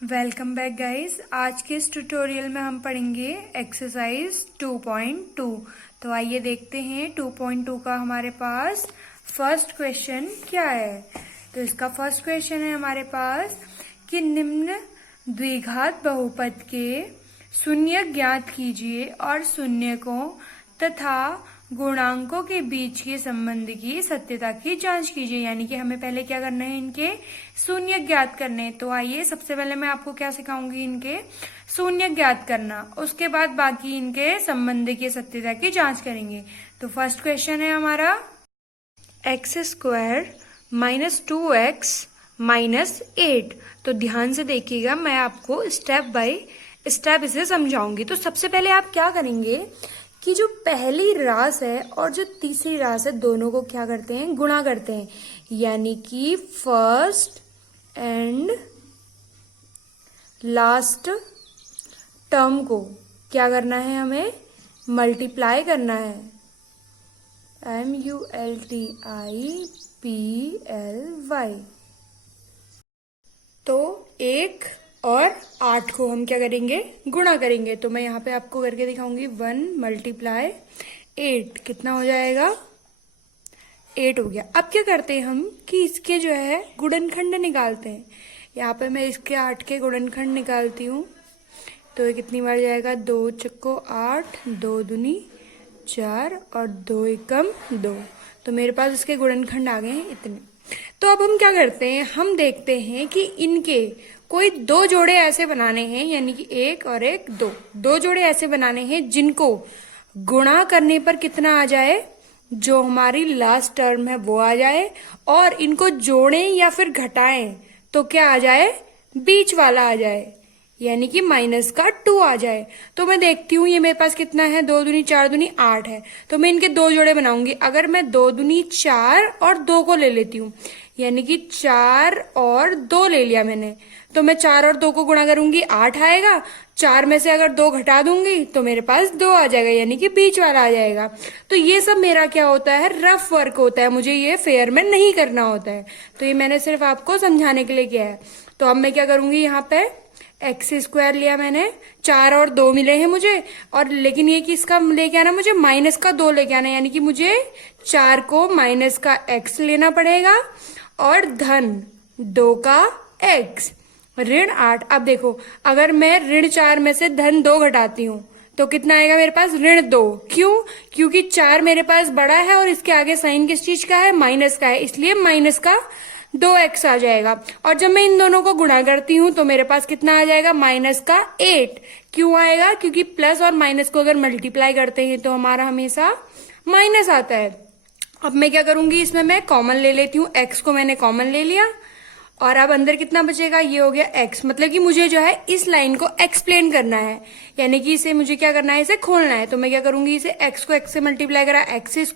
Welcome back guys. आज के इस ट्यूटोरियल में हम पढ़ेंगे एक्सरसाइज 2.2। तो आइए देखते हैं 2.2 का हमारे पास फर्स्ट क्वेश्चन क्या है। तो इसका फर्स्ट क्वेश्चन है हमारे पास कि निम्न द्विघात बहुपद के शून्य ज्ञात कीजिए और शून्यकों तथा गुणांकों के बीच के संबंध की सत्यता की जांच कीजिए। यानी कि हमें पहले क्या करना है, इनके शून्य ज्ञात करने हैं। तो आइए सबसे पहले मैं आपको क्या सिखाऊंगी, इनके शून्य ज्ञात करना, उसके बाद बाकी इनके संबंध की सत्यता की जांच करेंगे। तो फर्स्ट क्वेश्चन है हमारा x² - 2x - 8। तो ध्यान से देखिएगा, मैं आपको स्टेप बाय स्टेप इसे समझाऊंगी। तो सबसे पहले आप क्या करेंगे कि जो पहली रास है और जो तीसरी रास है, दोनों को क्या करते हैं, गुणा करते हैं। यानी कि फर्स्ट एंड लास्ट टर्म को क्या करना है, हमें मल्टीप्लाई करना है। MULTIPLY। तो 1 और 8 को हम क्या करेंगे, गुणा करेंगे। तो मैं यहाँ पे आपको करके दिखाऊंगी। 1 × 8 कितना हो जाएगा, 8 हो गया। अब क्या करते हैं हम कि इसके जो है गुणनखंड निकालते हैं। यहाँ पे मैं इसके 8 के गुणनखंड निकालती हूँ। तो ये कितनी बार जाएगा, 2 चक्को 8, 2 दूनी 4 और 2 एकम 2। तो मेरे पास इसके गुणनखंड आ गए हैं इतने। तो अब हम क्या करते हैं, हम देखते हैं कि इनके कोई दो जोड़े ऐसे बनाने हैं, यानी कि 1 और 1 दो जोड़े ऐसे बनाने हैं जिनको गुणा करने पर कितना आ जाए, जो हमारी लास्ट टर्म है वो आ जाए, और इनको जोड़ें या फिर घटाएं तो क्या आ जाए, बीच वाला आ जाए, यानी कि -2 आ जाए। तो मैं देखती हूँ ये मेरे पास कितना है, 2 दूनी 4 दूनी 8 है। तो मैं इनके दो जोड़े बनाऊंगी। अगर मैं 2 दूनी 4 और 2 को ले लेती हूँ, यानी कि 4 और 2 ले लिया मैंने, तो मैं 4 और 2 को गुणा करूंगी, 8 आएगा। 4 में से अगर 2 घटा दूंगी तो मेरे पास 2 आ जाएगा, यानी कि बीच वाला आ जाएगा। तो ये सब मेरा क्या होता है, रफ वर्क होता है, मुझे ये फेयर में नहीं करना होता है। तो ये मैंने सिर्फ आपको समझाने के लिए किया है। तो अब मैं क्या करूंगी, यहाँ पे x² लिया मैंने, 4 और 2 मिले हैं मुझे, और लेकिन ये किसका लेके आना, मुझे -2 लेके आना, यानी कि मुझे 4 को -x लेना पड़ेगा और धन 2 का x, ऋण 8। अब देखो, अगर मैं ऋण 4 में से धन 2 घटाती हूँ तो कितना आएगा मेरे पास, ऋण 2। क्यों, क्योंकि 4 मेरे पास बड़ा है और इसके आगे साइन किस चीज का है, माइनस का है, इसलिए -2x आ जाएगा। और जब मैं इन दोनों को गुणा करती हूँ तो मेरे पास कितना आ जाएगा, -8। क्यों आएगा, क्योंकि प्लस और माइनस को अगर मल्टीप्लाई करते हैं तो हमारा हमेशा माइनस आता है। अब मैं क्या करूंगी, इसमें मैं कॉमन ले लेती हूँ, x को मैंने कॉमन ले लिया, और अब अंदर कितना बचेगा, ये हो गया x। मतलब कि मुझे जो है इस लाइन को एक्सप्लेन करना है, यानी कि इसे मुझे क्या करना है, इसे खोलना है। तो मैं क्या करूंगी, इसे x को x से मल्टीप्लाई करा, x²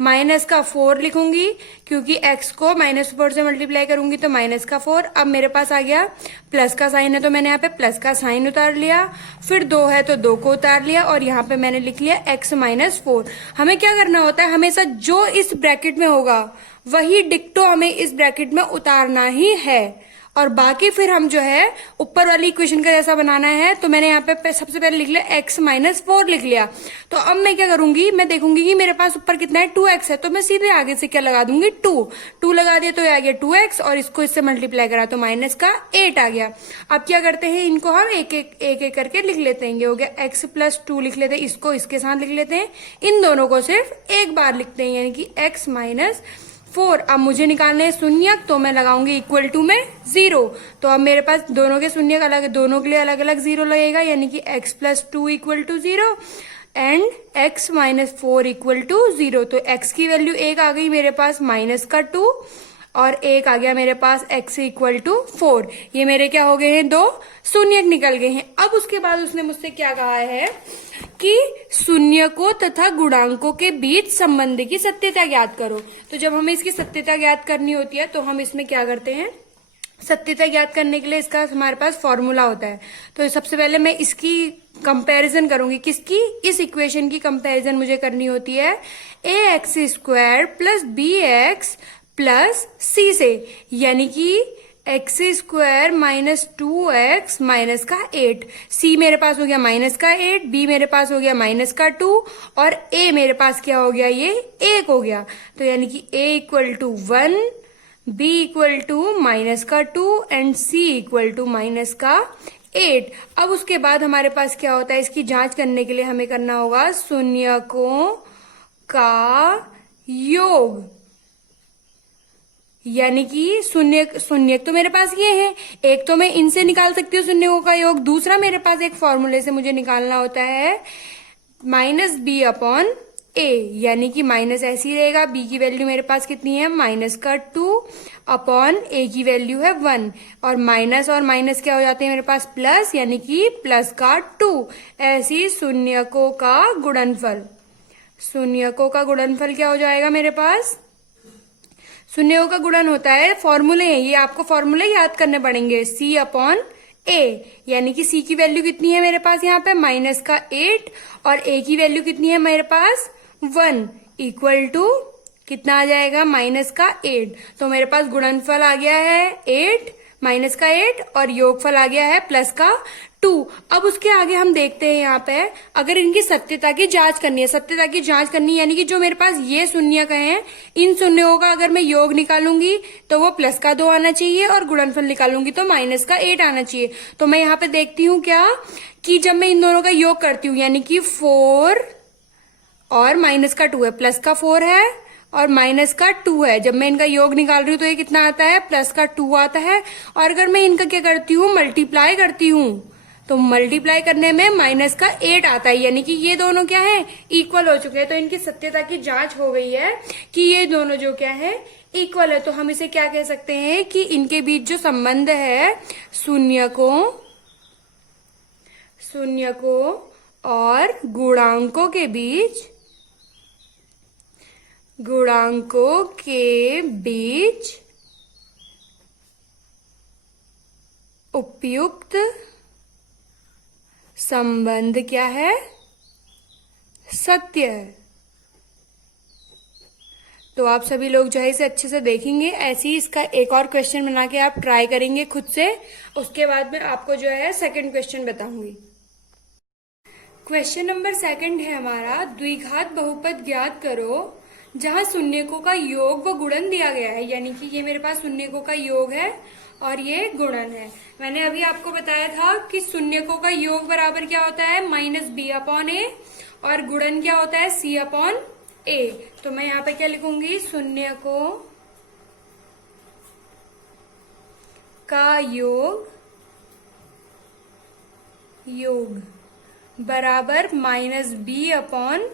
-4 लिखूंगी, क्योंकि x को -4 से मल्टीप्लाई करूंगी तो -4। अब मेरे पास आ गया प्लस का साइन है, तो मैंने यहाँ पे प्लस का साइन उतार लिया, फिर 2 है तो 2 को उतार लिया, और यहाँ पे मैंने लिख लिया x -4। हमें क्या करना होता है, हमेशा जो इस ब्रैकेट में होगा वही डिक्टो हमें इस ब्रैकेट में उतारना ही है, और बाकी फिर हम जो है ऊपर वाली इक्वेशन का जैसा बनाना है। तो मैंने यहाँ पे सबसे पहले लिख लिया x -4 लिख लिया। तो अब मैं क्या करूंगी, मैं देखूंगी कि मेरे पास ऊपर कितना है, 2x है, तो मैं सीधे आगे से क्या लगा दूंगी, 2 लगा दिया तो ये आ गया 2x, और इसको इससे मल्टीप्लाई करा तो -8 आ गया। अब क्या करते हैं, इनको हम एक एक करके लिख लेते हैं। ये हो गया x + 2 लिख लेते हैं, इसको इसके साथ लिख लेते हैं, इन दोनों को सिर्फ एक बार लिखते हैं, यानी कि x -4। अब मुझे निकालने हैं शून्यक, तो मैं लगाऊंगी इक्वल टू में 0। तो अब मेरे पास दोनों के शून्यक अलग, दोनों के लिए अलग अलग 0 लगेगा, यानी कि x + 2 = 0 एंड x -4 = 0। तो x की वैल्यू 1 आ गई मेरे पास, -2, और 1 आ गया मेरे पास x = 4। ये मेरे क्या हो गए हैं, 2 शून्यक निकल गए हैं। अब उसके बाद उसने मुझसे क्या कहा है कि शून्यकों तथा गुणांकों के बीच संबंध की सत्यता ज्ञात करो। तो जब हमें इसकी सत्यता ज्ञात करनी होती है तो हम इसमें क्या करते हैं, सत्यता ज्ञात करने के लिए इसका हमारे पास फॉर्मूला होता है। तो सबसे पहले मैं इसकी कंपैरिजन करूंगी, किसकी, इस इक्वेशन की कंपैरिजन मुझे करनी होती है ax² + bx + c से, यानी कि x² माइनस 2x माइनस का 8। c मेरे पास हो गया माइनस का 8, b मेरे पास हो गया माइनस का 2 और a मेरे पास क्या हो गया, ये 1 हो गया। तो यानी कि a equal to 1, b equal to minus का 2 and c equal to minus का 8। अब उसके बाद हमारे पास क्या होता है, इसकी जांच करने के लिए हमें करना होगा शून्यकों का योग। यानी कि शून्य तो मेरे पास ये है, एक तो मैं इनसे निकाल सकती हूँ शून्यों का योग, दूसरा मेरे पास एक फॉर्मूले से मुझे निकालना होता है माइनस बी अपॉन ए। यानी कि माइनस ऐसी रहेगा, बी की वैल्यू मेरे पास कितनी है माइनस का 2 अपॉन ए की वैल्यू है 1 और माइनस क्या हो जाते हैं मेरे पास प्लस, यानी कि प्लस का 2। ऐसी शून्यकों का गुणनफल, शून्यकों का गुणनफल क्या हो जाएगा मेरे पास, शून्यों का गुणन होता है, फॉर्मूले हैं ये, आपको फॉर्मूले याद करने पड़ेंगे, c अपॉन ए। यानी कि c की वैल्यू कितनी है मेरे पास यहाँ पे माइनस का 8 और a की वैल्यू कितनी है मेरे पास 1 इक्वल टू कितना आ जाएगा माइनस का 8। तो मेरे पास गुणनफल आ गया है 8 माइनस का 8 और योगफल आ गया है प्लस का 2। अब उसके आगे हम देखते हैं यहाँ पे, अगर इनकी सत्यता की जांच करनी है, सत्यता की जांच करनी है यानी कि जो मेरे पास ये शून्य का है, इन शून्यों का अगर मैं योग निकालूंगी तो वो प्लस का 2 आना चाहिए और गुणनफल निकालूंगी तो माइनस का 8 आना चाहिए। तो मैं यहाँ पे देखती हूँ क्या कि जब मैं इन दोनों का योग करती हूँ यानी कि 4 और माइनस का 2 है, प्लस का 4 है और माइनस का 2 है, जब मैं इनका योग निकाल रही हूँ तो ये कितना आता है प्लस का 2 आता है। और अगर मैं इनका क्या करती हूँ मल्टीप्लाई करती हूँ तो मल्टीप्लाई करने में माइनस का 8 आता है, यानी कि ये दोनों क्या है इक्वल हो चुके हैं। तो इनकी सत्यता की जांच हो गई है कि ये दोनों जो क्या है इक्वल है। तो हम इसे क्या कह सकते हैं कि इनके बीच जो संबंध है शून्यकों और गुणांकों के बीच उपयुक्त संबंध क्या है, सत्य है। तो आप सभी लोग जो है इसे अच्छे से देखेंगे, ऐसे ही इसका एक और क्वेश्चन बना के आप ट्राई करेंगे खुद से, उसके बाद में आपको जो है सेकंड क्वेश्चन बताऊंगी। क्वेश्चन नंबर 2 है हमारा, द्विघात बहुपद ज्ञात करो जहां शून्यकों का योग व गुणन दिया गया है। यानी कि ये मेरे पास शून्यकों का योग है और ये गुणन है। मैंने अभी आपको बताया था कि शून्यकों का योग बराबर क्या होता है माइनस बी अपॉन ए और गुणन क्या होता है सी अपॉन ए। तो मैं यहाँ पे क्या लिखूंगी, शून्यकों का योग बराबर माइनस बी अपॉन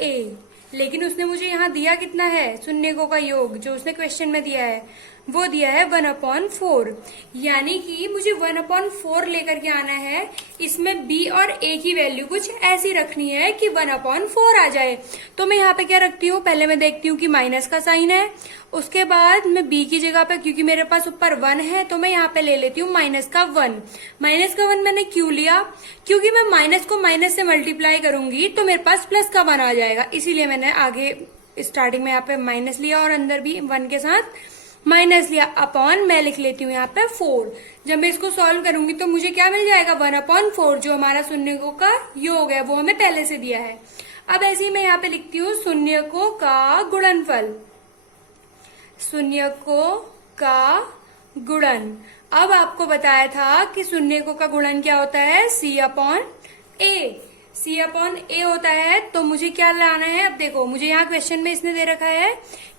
ए। लेकिन उसने मुझे यहाँ दिया कितना है, शून्यकों का योग जो उसने क्वेश्चन में दिया है वो दिया है 1/4। यानी कि मुझे 1/4 लेकर के आना है, इसमें b और a की वैल्यू कुछ ऐसी रखनी है कि 1/4 आ जाए। तो मैं यहाँ पे क्या रखती हूँ, पहले मैं देखती हूँ कि माइनस का साइन है, उसके बाद मैं b की जगह पे, क्योंकि मेरे पास ऊपर 1 है तो मैं यहाँ पे ले लेती हूँ माइनस का 1। माइनस का 1 मैंने क्यों लिया, क्योंकि मैं माइनस को माइनस से मल्टीप्लाई करूंगी तो मेरे पास प्लस का 1 आ जाएगा, इसीलिए मैंने आगे स्टार्टिंग में यहाँ पे माइनस लिया और अंदर भी 1 के साथ माइनस लिया। अपॉन मैं लिख लेती हूँ यहाँ पे 4। जब मैं इसको सॉल्व करूंगी तो मुझे क्या मिल जाएगा 1/4, जो हमारा शून्यकों का योग है वो हमें पहले से दिया है। अब ऐसे ही मैं यहाँ पे लिखती हूँ शून्यकों का गुणनफल, शून्यकों का गुणन। अब आपको बताया था कि शून्यकों का गुणन क्या होता है, c अपॉन ए। c अपॉन ए होता है, तो मुझे क्या लाना है, अब देखो मुझे यहाँ क्वेश्चन में इसने दे रखा है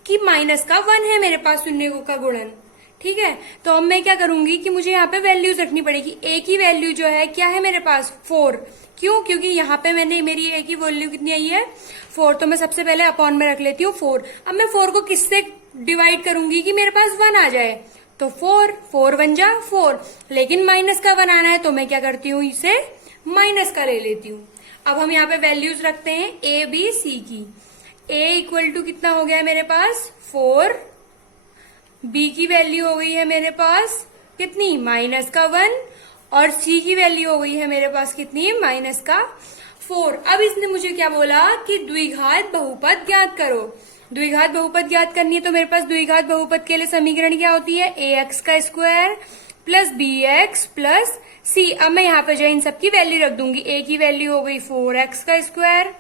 कि माइनस का 1 है मेरे पास शून्यकों का गुणन, ठीक है। तो अब मैं क्या करूंगी कि मुझे यहाँ पे वैल्यूज रखनी पड़ेगी। a की वैल्यू जो है क्या है मेरे पास 4, क्यों, क्योंकि यहाँ पे मेरी a की वैल्यू कितनी आई है 4, तो मैं सबसे पहले अपॉन में रख लेती हूँ 4। अब मैं 4 को किससे डिवाइड करूंगी कि मेरे पास 1 आ जाए, तो 4 1 जा 4, लेकिन माइनस का 1 आना है तो मैं क्या करती हूँ, इसे माइनस का ले लेती हूँ। अब हम यहाँ पे वैल्यूज रखते हैं a b c की। a इक्वल टू कितना हो गया है मेरे पास 4, b की वैल्यू हो गई है मेरे पास कितनी माइनस का 1 और c की वैल्यू हो गई है मेरे पास कितनी माइनस का 4। अब इसने मुझे क्या बोला कि द्विघात बहुपद ज्ञात करो। द्विघात बहुपद ज्ञात करनी है तो मेरे पास द्विघात बहुपद के लिए समीकरण क्या होती है, ax का square plus bx plus c। अब मैं यहाँ पे जो इन सबकी वैल्यू रख दूंगी। a की वैल्यू हो गई 4x का स्क्वायर,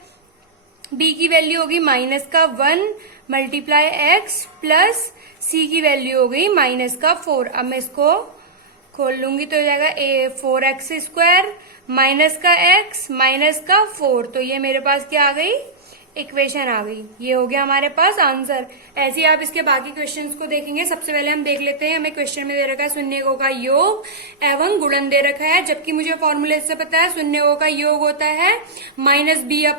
b की वैल्यू होगी माइनस का 1 मल्टीप्लाई x प्लस c की वैल्यू हो गई माइनस का 4। अब मैं इसको खोल लूंगी तो हो जाएगा 4x स्क्वायर माइनस का x माइनस का 4। तो ये मेरे पास क्या आ गई, इक्वेशन आ गई। ये हो गया हमारे पास आंसर। ऐसे ही आप इसके बाकी क्वेश्चंस को देखेंगे। सबसे पहले हम देख लेते हैं, हमें क्वेश्चन में दे रखा है शून्यकों का योग एवं गुणन दे रखा है, जबकि मुझे फॉर्मूले से पता है शून्यकों का योग होता है -b/a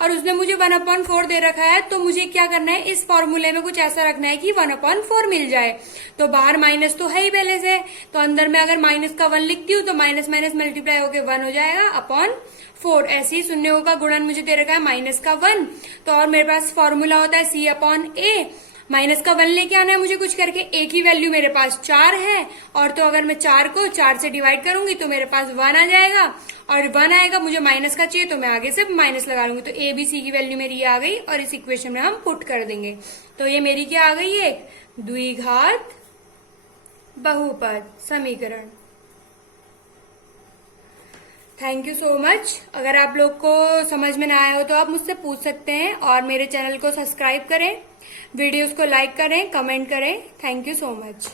और उसने मुझे 1/4 दे रखा है। तो मुझे क्या करना है, इस फॉर्मूले में कुछ ऐसा रखना है कि 1/4 मिल जाए। तो बाहर माइनस तो है ही पहले से, तो अंदर में अगर माइनस का 1 लिखती हूँ तो माइनस माइनस मल्टीप्लाई होकर 1 हो जाएगा अपॉन 4। ऐसे ही शून्यों का गुणन मुझे दे रखा है माइनस का 1, तो और मेरे पास फॉर्मूला होता है c/a। माइनस का 1 लेके आना है मुझे कुछ करके। a की वैल्यू मेरे पास 4 है, और तो अगर मैं 4 को 4 से डिवाइड करूंगी तो मेरे पास 1 आ जाएगा, और 1 आएगा। मुझे माइनस का चाहिए तो मैं आगे से माइनस लगा लूंगी। तो a b c की वैल्यू मेरी ये आ गई और इस इक्वेशन में हम पुट कर देंगे। तो ये मेरी क्या आ गई, एक द्विघात बहुपद समीकरण। Thank you so much. अगर आप लोग को समझ में ना आया हो तो आप मुझसे पूछ सकते हैं, और मेरे चैनल को सब्सक्राइब करें, वीडियोस को लाइक करें, कमेंट करें। Thank you so much.